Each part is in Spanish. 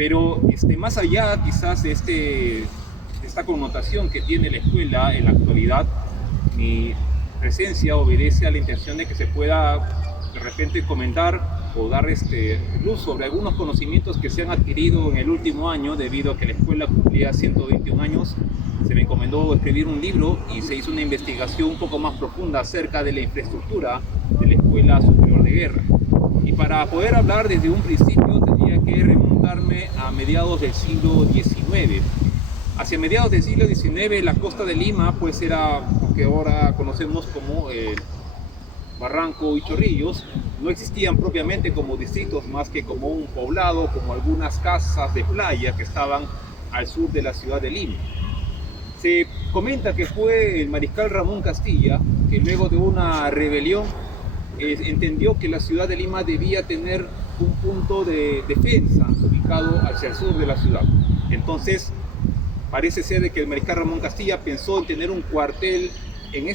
Pero más allá quizás de esta connotación que tiene la escuela en la actualidad, mi presencia obedece a la intención de que se pueda de repente comentar o dar luz sobre algunos conocimientos que se han adquirido en el último año debido a que la escuela cumplía 121 años. Se me encomendó escribir un libro y se hizo una investigación un poco más profunda acerca de la infraestructura de la Escuela Superior de Guerra. Y para poder hablar desde un principio tenía que remontarme a mediados del siglo XIX. Hacia mediados del siglo XIX la costa de Lima pues era lo que ahora conocemos como Barranco y Chorrillos. No existían propiamente como distritos más que como un poblado, como algunas casas de playa que estaban al sur de la ciudad de Lima. Se comenta que fue el mariscal Ramón Castilla que luego de una rebelión entendió que la ciudad de Lima debía tener un punto de defensa ubicado hacia el sur de la ciudad. Entonces parece ser de que el mariscal Ramón Castilla pensó en tener un cuartel en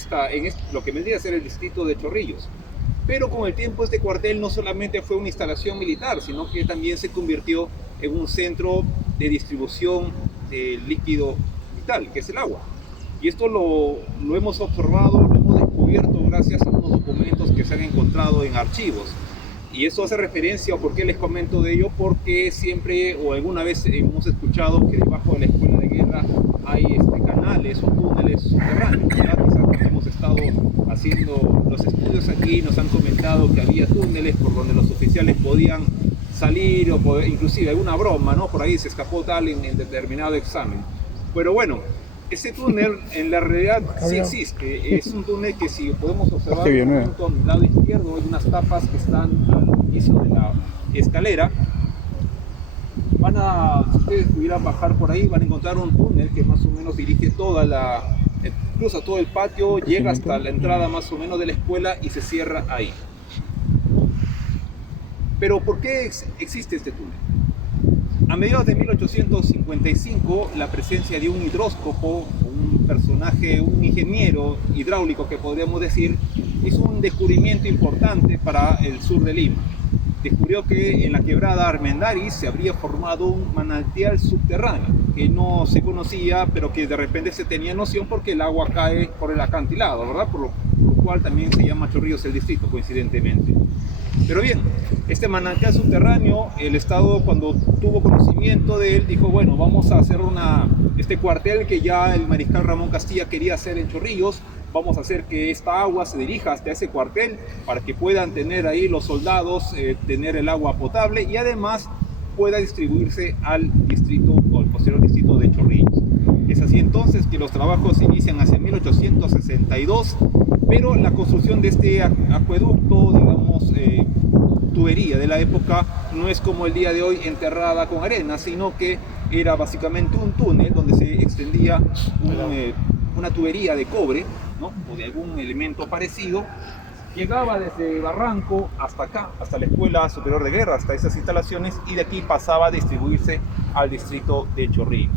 lo que vendría a ser el distrito de Chorrillos. Pero con el tiempo este cuartel no solamente fue una instalación militar, sino que también se convirtió en un centro de distribución de líquido vital, que es el agua. Y esto lo hemos observado, lo hemos descubierto gracias a unos documentos que se han encontrado en archivos. Y eso hace referencia, o por qué les comento de ello, porque siempre o alguna vez hemos escuchado que debajo de la escuela de guerra hay canales o túneles subterráneos. ¿Ya? Quizás hemos estado haciendo los estudios aquí, nos han comentado que había túneles por donde los oficiales podían salir o inclusive alguna broma, ¿no? Por ahí se escapó tal en determinado examen. Pero bueno, ese túnel en la realidad sí existe. Es un túnel que si podemos observar junto al lado izquierdo hay unas tapas que están al inicio de la escalera. Si ustedes pudieran bajar por ahí, van a encontrar un túnel que más o menos dirige cruza todo el patio, llega hasta la entrada más o menos de la escuela y se cierra ahí. Pero ¿por qué existe este túnel? A mediados de 1855, la presencia de un hidróscopo, un personaje, un ingeniero hidráulico que podríamos decir, hizo un descubrimiento importante para el sur de Lima. Descubrió que en la quebrada Armendáriz se habría formado un manantial subterráneo que no se conocía, pero que de repente se tenía noción porque el agua cae por el acantilado, ¿verdad? Por lo cual también se llama Chorrillos el distrito, coincidentemente. Pero bien, este manantial subterráneo, el Estado cuando tuvo conocimiento de él dijo, bueno, vamos a hacer este cuartel que ya el mariscal Ramón Castilla quería hacer en Chorrillos, vamos a hacer que esta agua se dirija hasta ese cuartel para que puedan tener ahí los soldados, tener el agua potable y además pueda distribuirse al distrito o al posterior distrito de Chorrillos. Es así entonces que los trabajos se inician hacia 1862, pero la construcción de este acueducto, digamos, tubería de la época, no es como el día de hoy enterrada con arena, sino que era básicamente un túnel donde se extendía una tubería de cobre, ¿no? O de algún elemento parecido. Llegaba desde Barranco hasta acá, hasta la Escuela Superior de Guerra, hasta esas instalaciones, y de aquí pasaba a distribuirse al distrito de Chorrillos.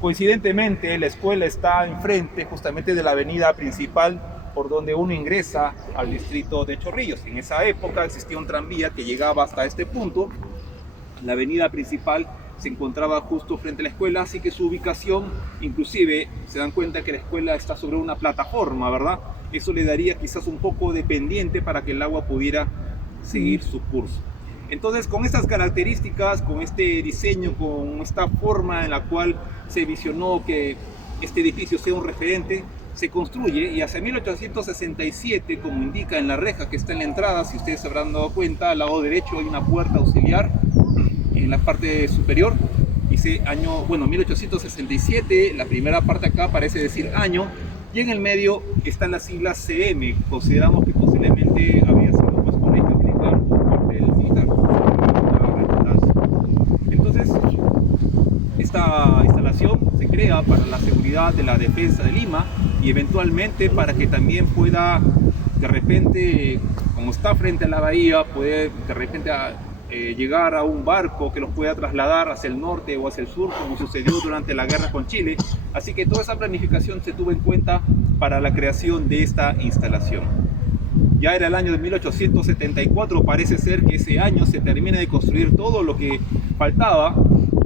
Coincidentemente, la escuela está enfrente justamente de la avenida principal por donde uno ingresa al distrito de Chorrillos. En esa época existía un tranvía que llegaba hasta este punto. La avenida principal se encontraba justo frente a la escuela, así que su ubicación, inclusive se dan cuenta que la escuela está sobre una plataforma, ¿verdad? Eso le daría quizás un poco de pendiente para que el agua pudiera seguir su curso. Entonces, con estas características, con este diseño, con esta forma en la cual se visionó que este edificio sea un referente, se construye y hacia 1867, como indica en la reja que está en la entrada, si ustedes se habrán dado cuenta, al lado derecho hay una puerta auxiliar en la parte superior. Dice año, 1867, la primera parte acá parece decir año, y en el medio están las siglas CM. Consideramos que posiblemente habría sido pues colegio militar o cuartel militar. Entonces, esta instalación se crea para la seguridad de la defensa de Lima y eventualmente para que también pueda, de repente, como está frente a la bahía, puede de repente llegar a un barco que los pueda trasladar hacia el norte o hacia el sur, como sucedió durante la guerra con Chile. Así que toda esa planificación se tuvo en cuenta para la creación de esta instalación. Ya era el año de 1874, parece ser que ese año se termina de construir todo lo que faltaba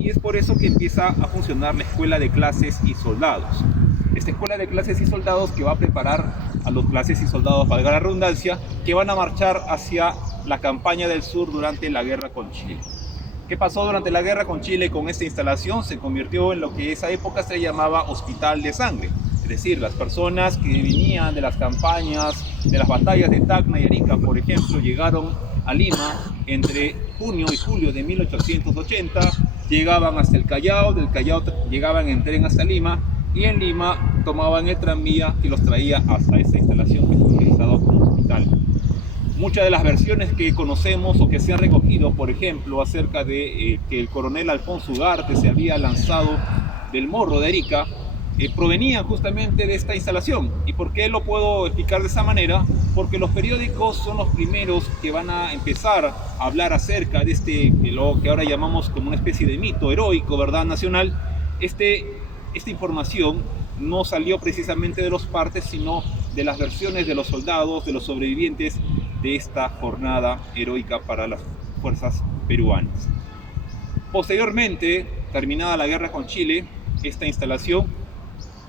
y es por eso que empieza a funcionar la Escuela de Clases y Soldados. Esta Escuela de Clases y Soldados que va a preparar a los clases y soldados, valga la redundancia, que van a marchar hacia la campaña del sur durante la guerra con Chile. ¿Qué pasó durante la guerra con Chile con esta instalación? Se convirtió en lo que en esa época se llamaba Hospital de Sangre. Es decir, las personas que venían de las campañas, de las batallas de Tacna y Arica, por ejemplo, llegaron a Lima entre junio y julio de 1880, llegaban hasta el Callao, del Callao llegaban en tren hasta Lima, y en Lima tomaban el tranvía que los traía hasta esa instalación que fue utilizada como hospital. Muchas de las versiones que conocemos o que se han recogido, por ejemplo, acerca de que el coronel Alfonso Ugarte se había lanzado del Morro de Arica, provenían justamente de esta instalación. ¿Y por qué lo puedo explicar de esa manera? Porque los periódicos son los primeros que van a empezar a hablar acerca de lo que ahora llamamos como una especie de mito heroico, ¿verdad?, nacional. Esta información no salió precisamente de los partes, sino de las versiones de los soldados, de los sobrevivientes de esta jornada heroica para las fuerzas peruanas. Posteriormente, terminada la guerra con Chile, esta instalación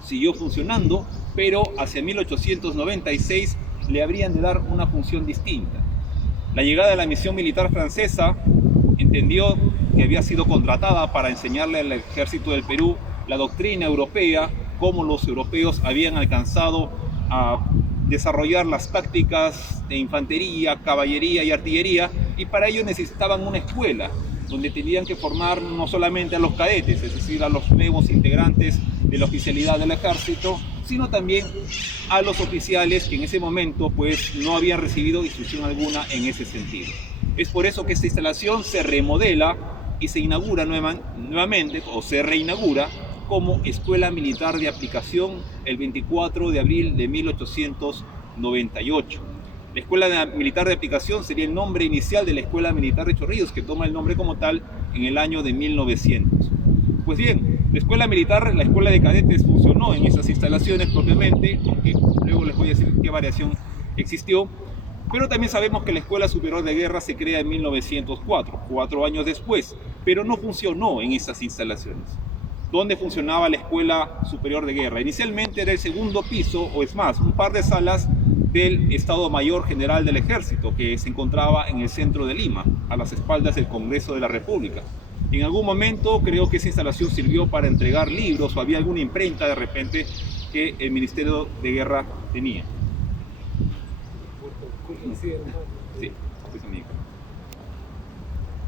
siguió funcionando, pero hacia 1896 le habrían de dar una función distinta. La llegada de la misión militar francesa entendió que había sido contratada para enseñarle al ejército del Perú la doctrina europea, cómo los europeos habían alcanzado a desarrollar las tácticas de infantería, caballería y artillería, y para ello necesitaban una escuela donde tenían que formar no solamente a los cadetes, es decir, a los nuevos integrantes de la oficialidad del ejército, sino también a los oficiales que en ese momento pues no habían recibido instrucción alguna en ese sentido. Es por eso que esta instalación se remodela y se inaugura nuevamente, o se reinaugura, como Escuela Militar de Aplicación el 24 de abril de 1898. La Escuela Militar de Aplicación sería el nombre inicial de la Escuela Militar de Chorrillos, que toma el nombre como tal en el año de 1900. Pues bien, la Escuela Militar, la Escuela de Cadetes funcionó en esas instalaciones propiamente, aunque luego les voy a decir qué variación existió, pero también sabemos que la Escuela Superior de Guerra se crea en 1904, 4 años después, pero no funcionó en esas instalaciones. ¿Dónde funcionaba la Escuela Superior de Guerra? Inicialmente era el segundo piso, o es más, un par de salas del Estado Mayor General del Ejército, que se encontraba en el centro de Lima, a las espaldas del Congreso de la República. En algún momento creo que esa instalación sirvió para entregar libros, o había alguna imprenta de repente que el Ministerio de Guerra tenía.